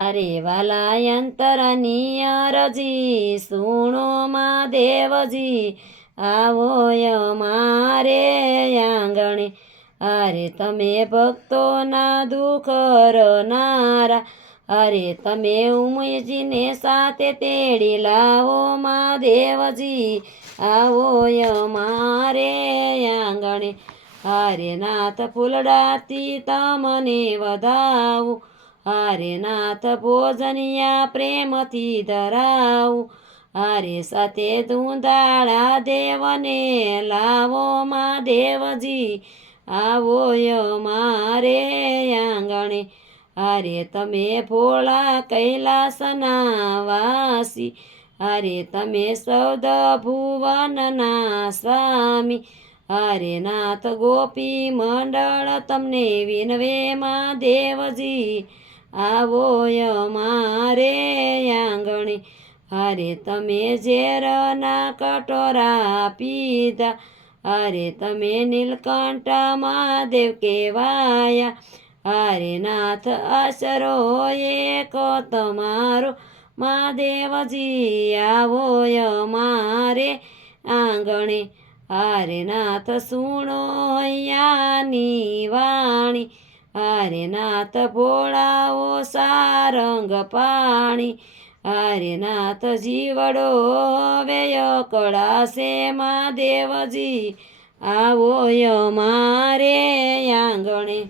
અરે વાલા અંતરની અરજી સુણો મહાદેવજી, આવો અમારે આંગણે. અરે તમે ભક્તોના દુઃખ હરનારા, અરે તમે ઉમયજીને સાથે તેડી લાવો મહાદેવજી, આવો અમારે આંગણે. અરે નાથ ફૂલડાથી તમને વધાવું, અરે નાથ ભોજનિયા પ્રેમથી ધરાવું, અરે સાથે ધૂંધાળા દેવને લાવો મહાદેવજી, આવો અમારે આંગણે. અરે તમે ભોળા કૈલાસના વાસી, અરે તમે સૌદ ભુવનના સ્વામી, અરે નાથ ગોપી મંડળ તમને વિનવે મહાદેવજી, આવો અમારે આંગણે. અરે તમે ઝેરના કટોરા પીધા, અરે તમે નીલકંઠ મહાદેવ કહેવાયા, અરે નાથ આશરો એક તમારો મહાદેવજી, આવો અમારે આંગણે. અરે નાથ સુણો અહીંયાની વાણી, અરે નાથ ભોળાઓ સારંગ પાણી, અરે નાથ જીવડો વેય કળાશે મહાદેવજી, આવો અમારે આંગણે.